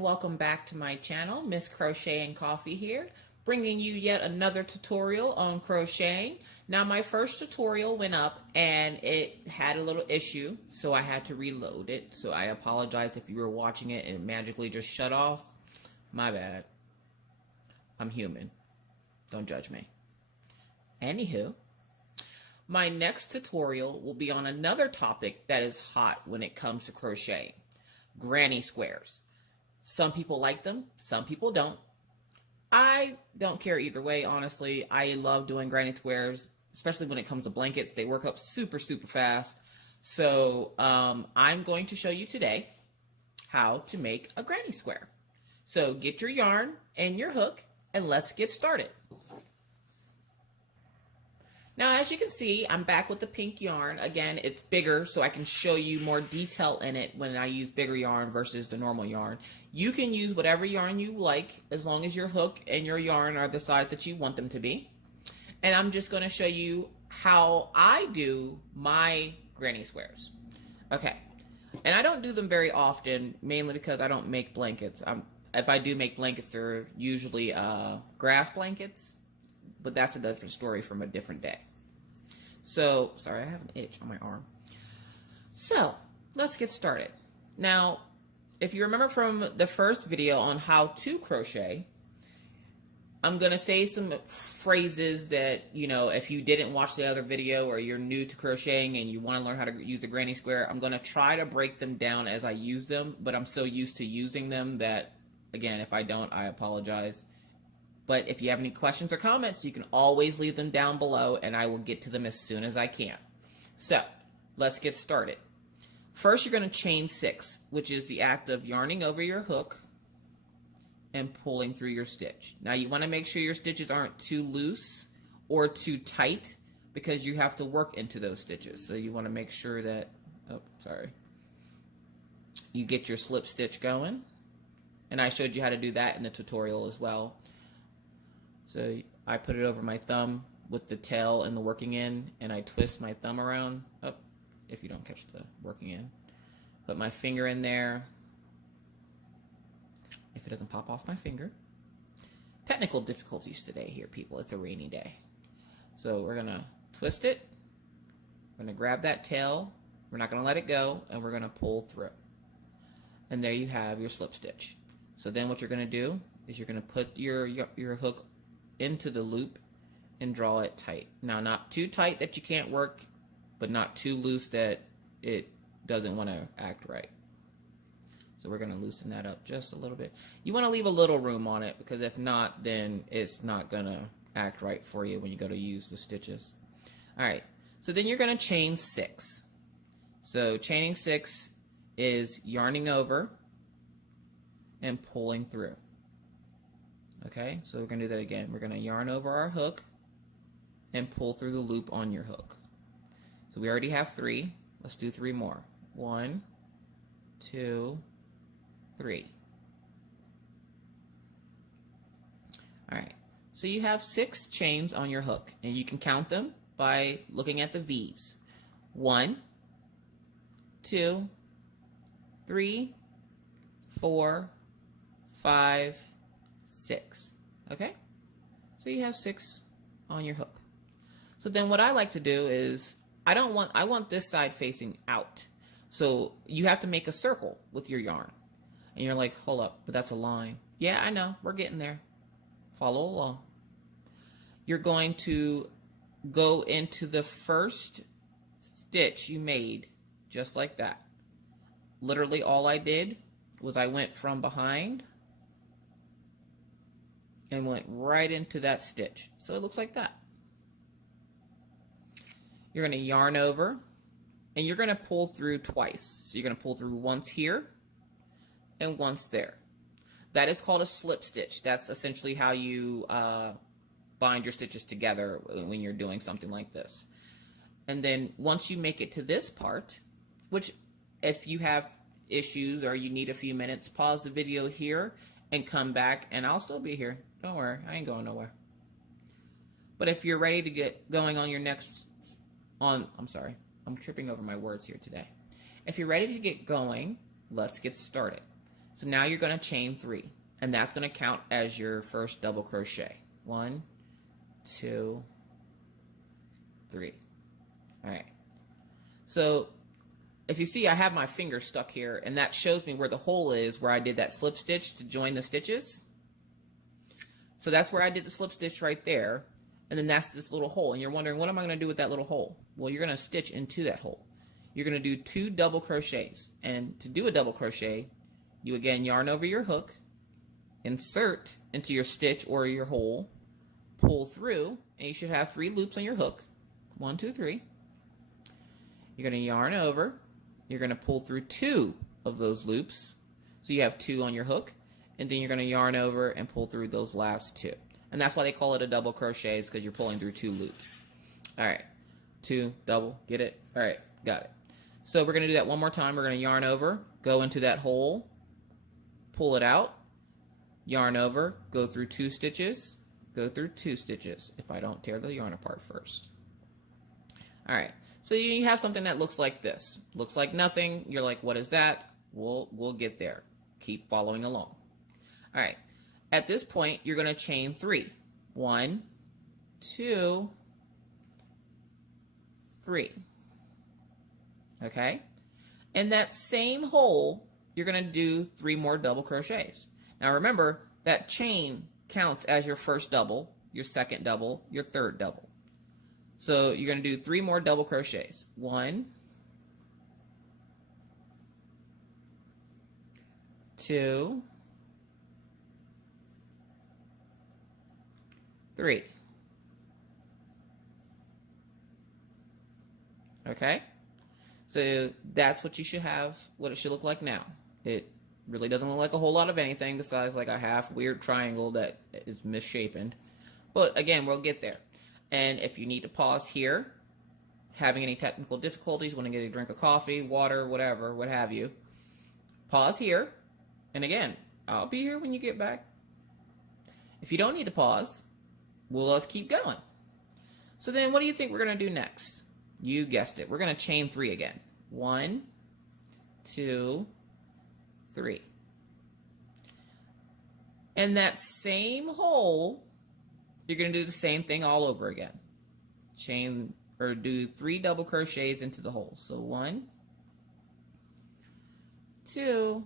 and welcome back to my channel. Miss Crochet and Coffee here, bringing you yet another tutorial on crocheting. Now my first tutorial went up and it had a little issue, so I had to reload it. So I apologize if you were watching it and it magically just shut off. My bad. I'm human. Don't judge me. Anywho, my next tutorial will be on another topic that is hot when it comes to crocheting. Granny squares. Some people like them, some people don't. I don't care either way, honestly. I love doing granny squares, especially when it comes to blankets. They work up super fast. So I'm going to show you today how to make a granny square. So get your yarn and your hook and let's get started. Now, as you can see, I'm back with the pink yarn. Again, it's bigger, so I can show you more detail in it when I use bigger yarn versus the normal yarn. You can use whatever yarn you like, as long as your hook and your yarn are the size that you want them to be. And I'm just going to show you how I do my granny squares. Okay, and I don't do them very often, mainly because I don't make blankets. If I do make blankets, they're usually grass blankets, but that's a different story from a different day. So, sorry, I have an itch on my arm. So, let's get started. Now, if you remember from the first video on how to crochet, I'm going to say some phrases that, you know, if you didn't watch the other video or you're new to crocheting and you want to learn how to use a granny square, I'm going to try to break them down as I use them, but I'm so used to using them that, again, if I don't, I apologize. But if you have any questions or comments, you can always leave them down below and I will get to them as soon as I can. So, let's get started. First, you're going to chain 6, which is the act of yarning over your hook and pulling through your stitch. Now, you want to make sure your stitches aren't too loose or too tight because you have to work into those stitches. So, you want to make sure that, you get your slip stitch going. And I showed you how to do that in the tutorial as well. So I put it over my thumb with the tail and the working end, and I twist my thumb around, if you don't catch the working end. Put my finger in there, if it doesn't pop off my finger. Technical difficulties today here, people. It's a rainy day. So we're going to twist it. We're going to grab that tail. We're not going to let it go, and we're going to pull through. And there you have your slip stitch. So then what you're going to do is you're going to put your hook into the loop and draw it tight. Now, not too tight that you can't work, but not too loose that it doesn't want to act right. So we're going to loosen that up just a little bit. You want to leave a little room on it because if not, then it's not going to act right for you when you go to use the stitches. All right, so then you're going to chain 6. So chaining 6 is yarning over and pulling through. Okay, so we're going to do that again. We're going to yarn over our hook and pull through the loop on your hook. So we already have 3. Let's do 3 more. 1, 2, 3. All right, so you have 6 chains on your hook, and you can count them by looking at the V's. 1, 2, 3, 4, 5, 6. Okay, so you have 6 on your hook. So then what I like to do is I want this side facing out. So you have to make a circle with your yarn. And you're like, hold up, but that's a line. Yeah, I know, we're getting there. Follow along. You're going to go into the first stitch you made just like that. Literally all I did was I went from behind and went right into that stitch. So it looks like that. You're going to yarn over and you're going to pull through twice. So you're going to pull through once here and once there. That is called a slip stitch. That's essentially how you bind your stitches together when you're doing something like this. And then once you make it to this part, which if you have issues or you need a few minutes, pause the video here and come back and I'll still be here. Don't worry, I ain't going nowhere. But if you're ready to get going on your next, I'm tripping over my words here today. If you're ready to get going, let's get started. So now you're going to chain 3, and that's going to count as your first double crochet. 1, 2, 3. All right. So if you see, I have my finger stuck here, and that shows me where the hole is where I did that slip stitch to join the stitches. So that's where I did the slip stitch right there. And then that's this little hole. And you're wondering, what am I going to do with that little hole? Well, you're going to stitch into that hole. You're going to do 2 double crochets. And to do a double crochet, you again yarn over your hook, insert into your stitch or your hole, pull through, and you should have 3 loops on your hook. 1, 2, 3. You're going to yarn over. You're going to pull through 2 of those loops. So you have 2 on your hook. And then you're going to yarn over and pull through those last 2. And that's why they call it a double crochet, is because you're pulling through 2 loops. All right, 2 double, get it? All right, got it. So we're going to do that one more time. We're going to yarn over, go into that hole, pull it out, yarn over, go through 2 stitches, go through 2 stitches if I don't tear the yarn apart first. All right, so you have something that looks like this. Looks like nothing. You're like, what is that? We'll get there. Keep following along. All right. At this point, you're going to chain 3. 1, 2, 3. Okay? In that same hole, you're going to do 3 more double crochets. Now remember, that chain counts as your first double, your second double, your third double. So you're going to do 3 more double crochets. 1, 2, 3. Okay? So that's what you should have, what it should look like now. It really doesn't look like a whole lot of anything besides like a half weird triangle that is misshapen. But again, we'll get there. And if you need to pause here, having any technical difficulties, want to get a drink of coffee, water, whatever, what have you, pause here. And again, I'll be here when you get back. If you don't need to pause, let's keep going. So then what do you think we're going to do next? You guessed it. We're going to chain 3 again. 1, 2, 3. In that same hole, you're going to do the same thing all over again. Chain, or do 3 double crochets into the hole. So 1, 2,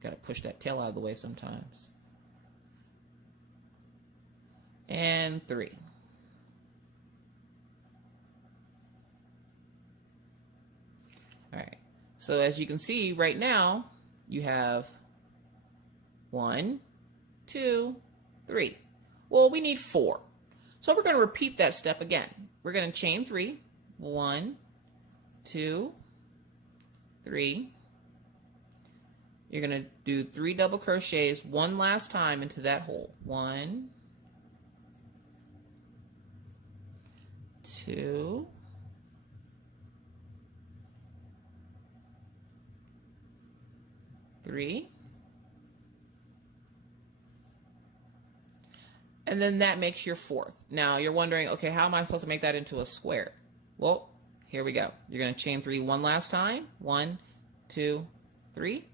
got to push that tail out of the way sometimes. And 3. All right. So as you can see right now, you have 1, 2, 3. Well, we need 4. So we're going to repeat that step again. We're going to chain 3. 1, 2, 3. You're going to do 3 double crochets one last time into that hole. 1, 2, 3, and then that makes your 4th. Now you're wondering, okay, how am I supposed to make that into a square? Well, here we go. You're going to chain 3 one last time. 1, 2, 3.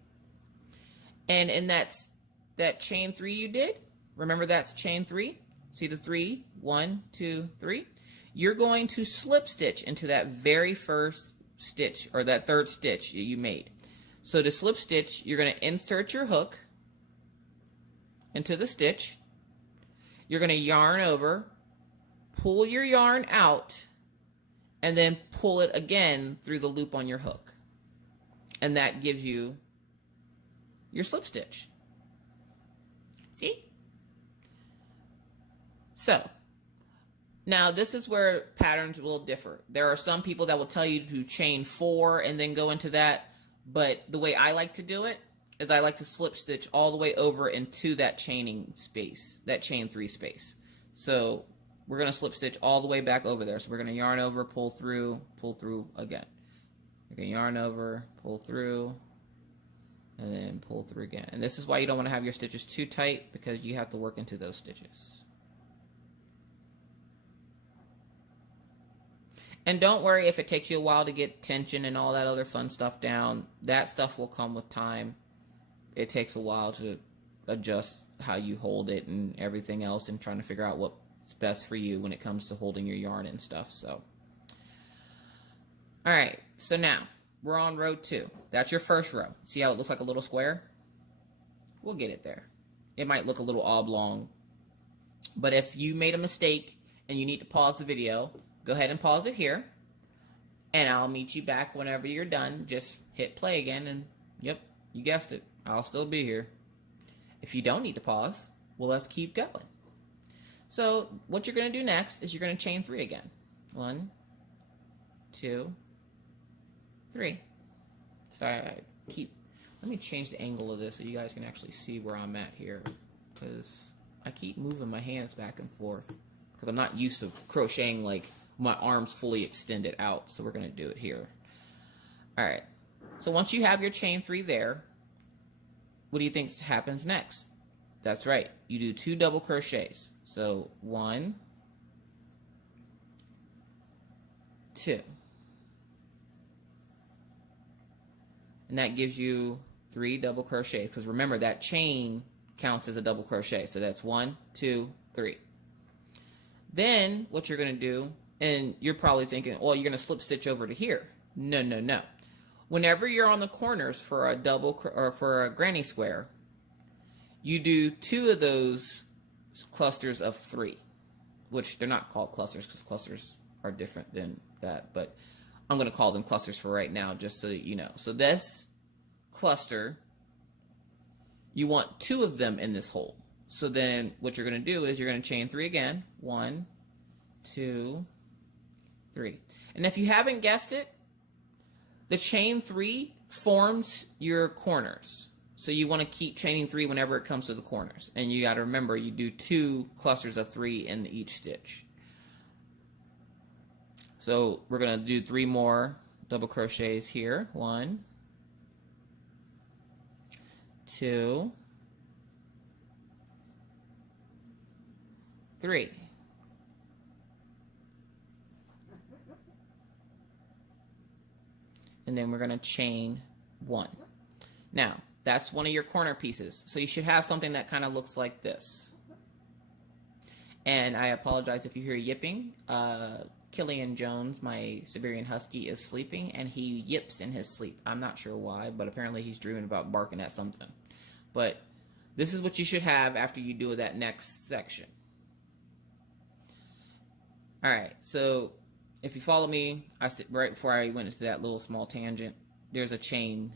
And in that chain 3 you did, remember that's chain 3? See the 3, 1, 2, 3? You're going to slip stitch into that very first stitch, or that third stitch you made. So to slip stitch, you're going to insert your hook into the stitch. You're going to yarn over, pull your yarn out, and then pull it again through the loop on your hook. And that gives you your slip stitch. See? So, now this is where patterns will differ. There are some people that will tell you to chain 4 and then go into that. But the way I like to do it is I like to slip stitch all the way over into that chaining space, that chain 3 space. So we're going to slip stitch all the way back over there. So we're going to yarn over, pull through again. You're going to yarn over, pull through, and then pull through again. And this is why you don't want to have your stitches too tight, because you have to work into those stitches. And don't worry if it takes you a while to get tension and all that other fun stuff down. That stuff will come with time. it takes a while to adjust how you hold it and everything else, and trying to figure out what's best for you when it comes to holding your yarn and stuff. So, all right, so now we're on row 2. That's your first row. See how it looks like a little square? We'll get it there. It might look a little oblong, but if you made a mistake and you need to pause the video, go ahead and pause it here, and I'll meet you back whenever you're done. Just hit play again, and yep, you guessed it, I'll still be here. If you don't need to pause, well, let's keep going. So what you're going to do next is you're going to chain 3 again. 1, 2, 3. Sorry, let me change the angle of this so you guys can actually see where I'm at here, because I keep moving my hands back and forth because I'm not used to crocheting like my arms fully extended out. So we're going to do it here. All right. So once you have your chain 3 there, what do you think happens next? That's right. You do 2 double crochets. So 1, 2. And that gives you 3 double crochets, because remember that chain counts as a double crochet. So that's 1, 2, 3. Then what you're going to do, and you're probably thinking, well, you're going to slip stitch over to here. No, no, no. Whenever you're on the corners for a double or for a granny square, you do 2 of those clusters of 3, which they're not called clusters because clusters are different than that, but I'm going to call them clusters for right now, just so you know. So this cluster, you want 2 of them in this hole. So then what you're going to do is you're going to chain 3 again. 1, 2, 3. And if you haven't guessed it, the chain 3 forms your corners. So you want to keep chaining 3 whenever it comes to the corners. And you got to remember, you do 2 clusters of 3 in each stitch. So we're going to do 3 more double crochets here. 1, 2, 3. And then we're going to chain 1. Now, that's one of your corner pieces. So you should have something that kind of looks like this. And I apologize if you hear yipping. Killian Jones, my Siberian Husky, is sleeping, and he yips in his sleep. I'm not sure why, but apparently he's dreaming about barking at something. But this is what you should have after you do that next section. All right, so if you follow me, right before I went into that little small tangent, there's a chain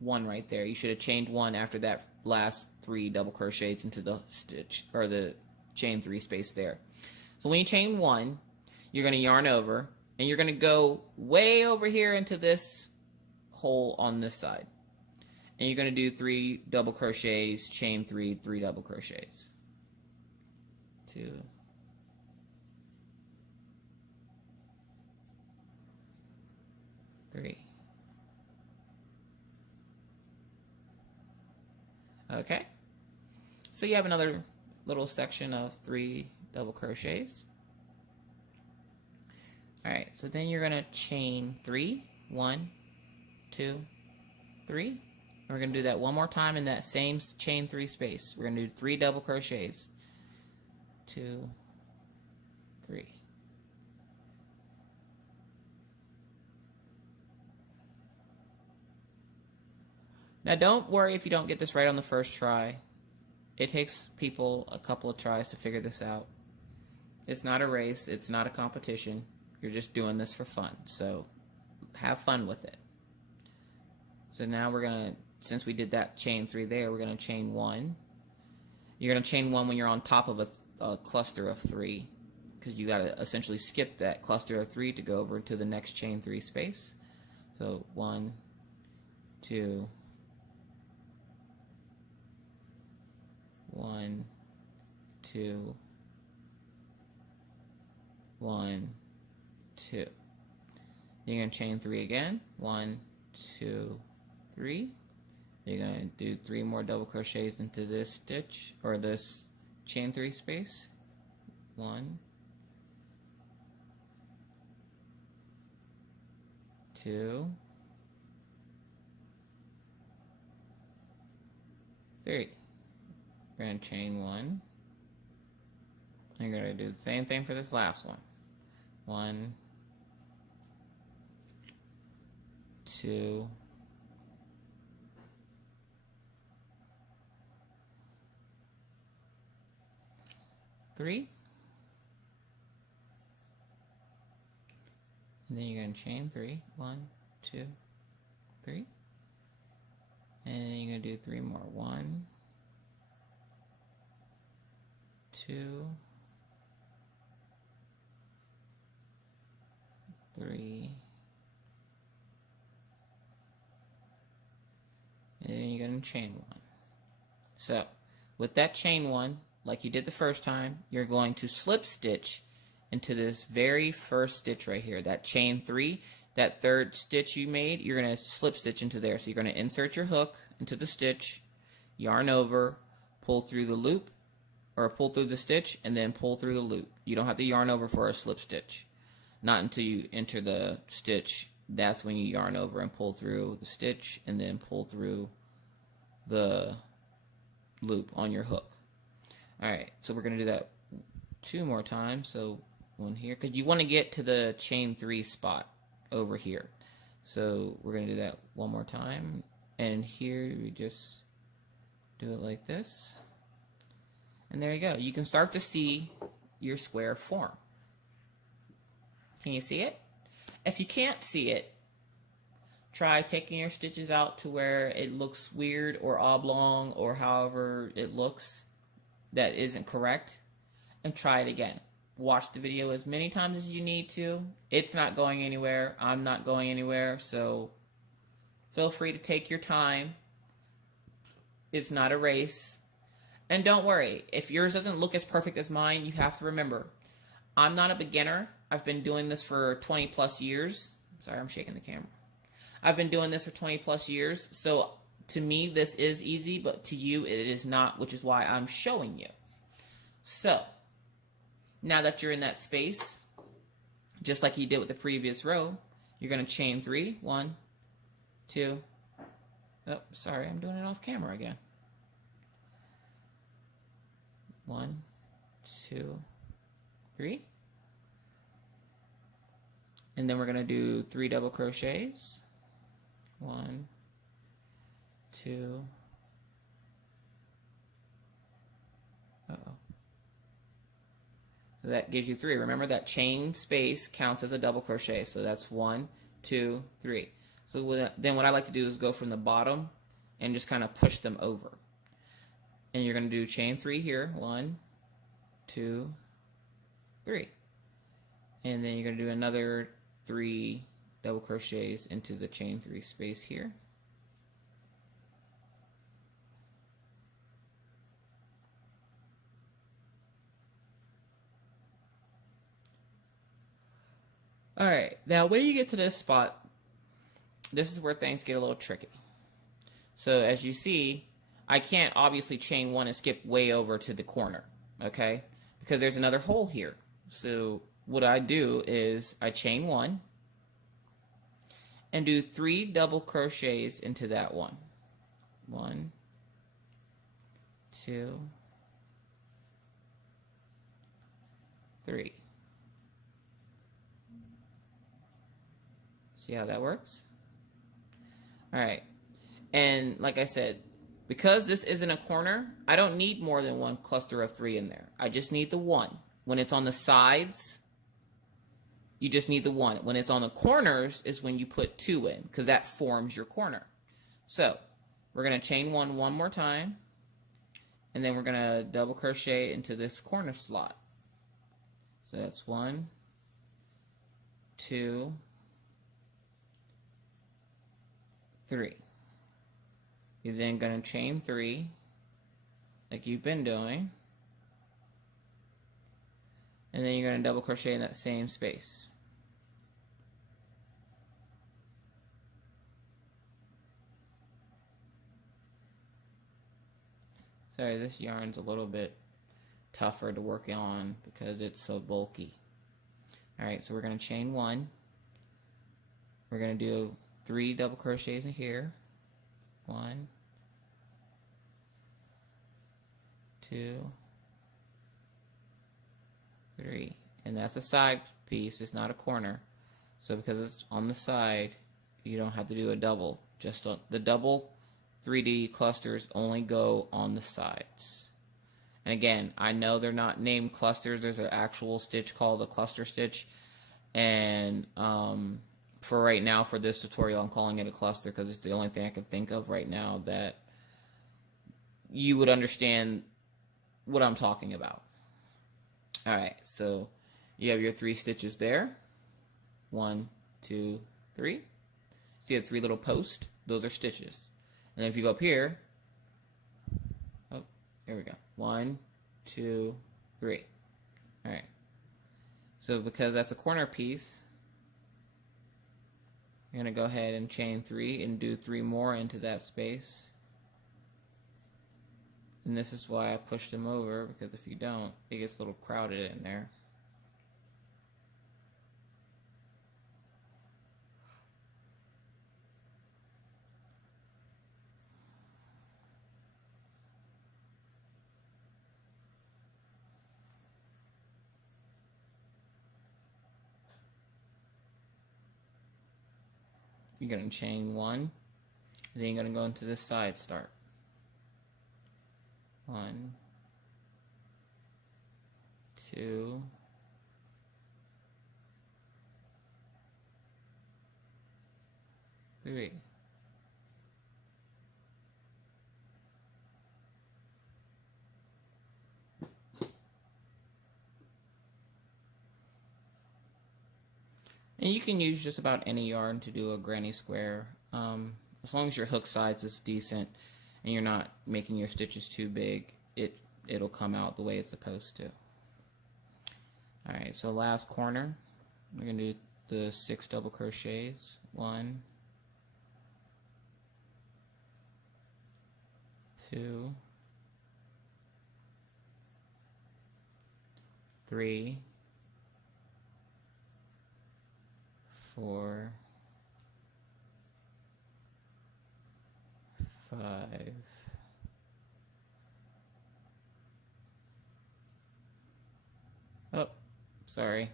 1 right there. You should have chained 1 after that last 3 double crochets into the stitch, or the chain 3 space there. So when you chain 1, you're going to yarn over, and you're going to go way over here into this hole on this side. And you're going to do 3 double crochets, chain 3, 3 double crochets. 2, 3. Okay. So you have another little section of 3 double crochets. All right, so then you're going to chain 3, 1, 2, 3. And we're going to do that one more time in that same chain 3 space. We're going to do 3 double crochets. 2, 3. Now don't worry if you don't get this right on the first try. It takes people a couple of tries to figure this out. It's not a race, it's not a competition. You're just doing this for fun, so have fun with it. So now we're going to, since we did that chain 3 there, we're going to chain 1. You're going to chain 1 when you're on top of a cluster of 3, because you got to essentially skip that cluster of 3 to go over to the next chain 3 space. So 1, 2, 1, 2, 1, 2. You're going to chain 3 again. 1, 2, 3. You're going to do 3 more double crochets into this stitch, or this chain 3 space. 1, 2, 3. We're going to chain 1. And you're going to do the same thing for this last one. 1, 2, 3. And then you're going to chain 3. 1, 2, 3. And then you're going to do 3 more. 1, 2, 3. And then you're going to chain 1. So, with that chain 1, like you did the first time, you're going to slip stitch into this very first stitch right here. That chain 3, that third stitch you made, you're going to slip stitch into there. So you're going to insert your hook into the stitch, yarn over, pull through the loop, or pull through the stitch, and then pull through the loop. You don't have to yarn over for a slip stitch. Not until you enter the stitch. That's when you yarn over and pull through the stitch, and then pull through the loop on your hook. Alright, so we're going to do that 2 more times. So 1 here, because you want to get to the chain 3 spot over here. So we're going to do that 1 more time. And here we just do it like this. And there you go. You can start to see your square form. Can you see it? If you can't see it, try taking your stitches out to where it looks weird or oblong or however it looks that isn't correct, and try it again. Watch the video as many times as you need to. It's not going anywhere. I'm not going anywhere, so feel free to take your time. It's not a race. And don't worry, if yours doesn't look as perfect as mine, you have to remember, I'm not a beginner. I've been doing this for 20 plus years. Sorry, I'm shaking the camera. I've been doing this for 20 plus years, so to me this is easy, but to you it is not, which is why I'm showing you. So, now that you're in that space, just like you did with the previous row, you're going to chain 3. 1, 2, oh, sorry, I'm doing it off camera again. 1, 2, 3. And then we're going to do 3 double crochets. 1, 2, so that gives you 3. Remember that chain space counts as a double crochet. So that's 1, 2, 3. So then what I like to do is go from the bottom and just kind of push them over. And you're going to do chain 3 here. 1, 2, 3. And then you're going to do another 3 double crochets into the chain 3 space here. Alright, now when you get to this spot, this is where things get a little tricky. So as you see, I can't obviously chain 1 and skip way over to the corner, okay? Because there's another hole here. So what I do is I chain 1 and do 3 double crochets into that one. 1, 2, 3. See how that works? Alright, and like I said, because this isn't a corner, I don't need more than 1 cluster of 3 in there. I just need the 1. When it's on the sides, you just need the 1. When it's on the corners is when you put 2 in, because that forms your corner. So we're going to chain 1 more time, and then we're going to double crochet into this corner slot. So that's 1, 2, 3. You're then going to chain 3 like you've been doing, and then you're going to double crochet in that same space. Sorry, this yarn's a little bit tougher to work on because it's so bulky. Alright, so we're going to chain 1. We're going to do 3 double crochets in here. 1, 2, 3. And that's a side piece, it's not a corner. So because it's on the side, you don't have to do a double. Just the double 3D clusters only go on the sides. And again, I know they're not named clusters. There's an actual stitch called a cluster stitch. And for right now, for this tutorial, I'm calling it a cluster because it's the only thing I can think of right now that you would understand what I'm talking about. Alright, so you have your 3 stitches there. 1, 2, 3. See the 3 little posts? Those are stitches. And if you go up here, oh, here we go. 1, 2, 3. Alright. So because that's a corner piece, you're going to go ahead and chain 3 and do 3 more into that space. And this is why I pushed them over, because if you don't, it gets a little crowded in there. You're going to chain 1, and then you're going to go into this side start. 1, 2, 3. And you can use just about any yarn to do a granny square, as long as your hook size is decent and you're not making your stitches too big. It'll come out the way it's supposed to. Alright, so last corner, we're going to do the 6 double crochets. 1, 2, 3, 4, 5, oh, sorry.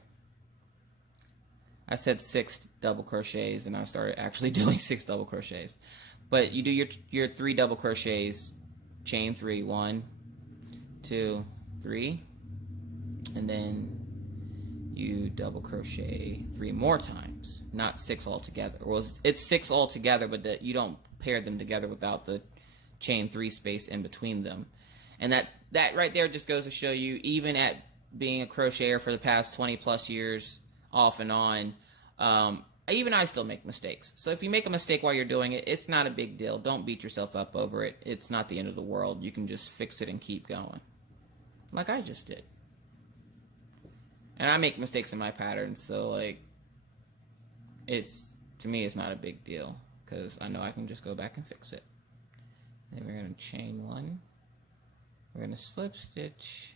I said 6 double crochets and I started actually doing 6 double crochets. But you do your 3 double crochets, chain 3, 1, 2, 3, and then you double crochet 3 more times, not 6 altogether. Well, it's 6 altogether, but you don't pair them together without the chain 3 space in between them. And that right there just goes to show you, even at being a crocheter for the past 20 plus years off and on, even I still make mistakes. So if you make a mistake while you're doing it, it's not a big deal. Don't beat yourself up over it. It's not the end of the world. You can just fix it and keep going, like I just did. And I make mistakes in my patterns, so like, to me it's not a big deal because I know I can just go back and fix it. Then we're going to chain 1. We're going to slip stitch.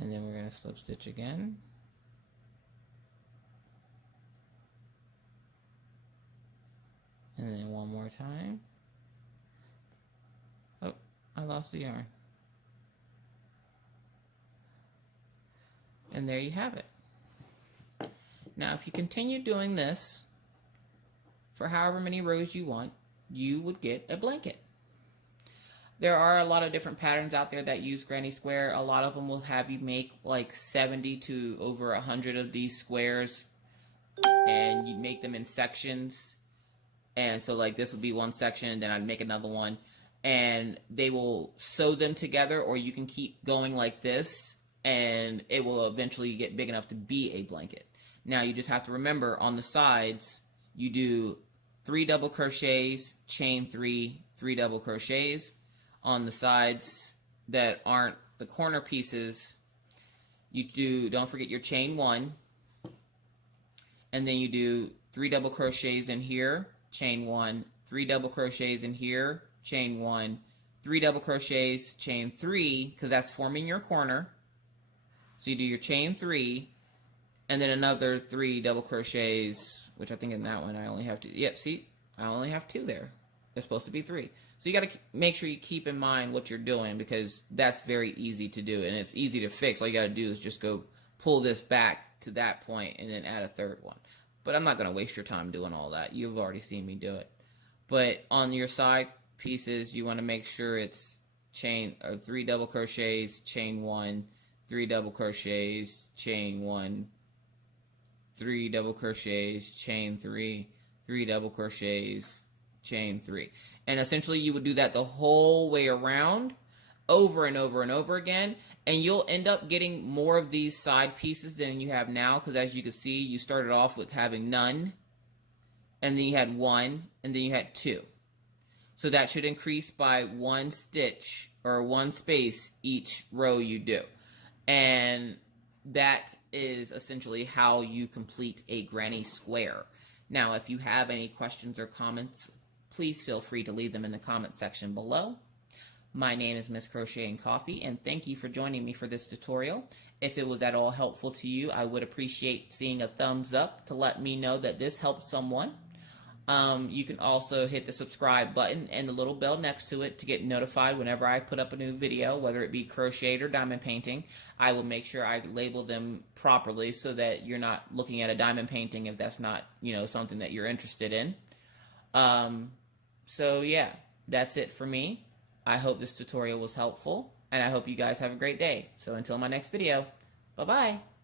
And then we're going to slip stitch again. And then one more time. Oh, I lost the yarn. And there you have it. Now, if you continue doing this for however many rows you want, you would get a blanket. There are a lot of different patterns out there that use granny square. A lot of them will have you make like 70 to over 100 of these squares, and you make them in sections. And so like this would be one section, then I'd make another one, and they will sew them together, or you can keep going like this and it will eventually get big enough to be a blanket. Now you just have to remember, on the sides you do 3 double crochets, chain 3, 3 double crochets. On the sides that aren't the corner pieces, don't forget your chain 1, and then you do 3 double crochets in here, chain 1, 3 double crochets in here, chain 1, 3 double crochets, chain 3, because that's forming your corner. So you do your chain 3, and then another 3 double crochets, which I think in that one I only have 2. Yep, see, I only have 2 there. There's supposed to be 3. So you got to make sure you keep in mind what you're doing, because that's very easy to do and it's easy to fix. All you got to do is just go pull this back to that point and then add a 3rd one. But I'm not going to waste your time doing all that. You've already seen me do it. But on your side pieces, you want to make sure it's chain or 3 double crochets, chain 1, 3 double crochets, chain 1, 3 double crochets, chain 3, 3 double crochets, chain 3. And essentially you would do that the whole way around, over and over and over again, and you'll end up getting more of these side pieces than you have now, because as you can see, you started off with having none, and then you had 1, and then you had 2. So that should increase by 1 stitch or 1 space each row you do. And that is essentially how you complete a granny square. Now, if you have any questions or comments, please feel free to leave them in the comment section below. My name is Miss Crochet and Coffee, and thank you for joining me for this tutorial. If it was at all helpful to you, I would appreciate seeing a thumbs up to let me know that this helped someone. You can also hit the subscribe button and the little bell next to it to get notified whenever I put up a new video, whether it be crocheted or diamond painting. I will make sure I label them properly so that you're not looking at a diamond painting if that's not, something that you're interested in. So yeah, that's it for me. I hope this tutorial was helpful, and I hope you guys have a great day. So until my next video, bye-bye.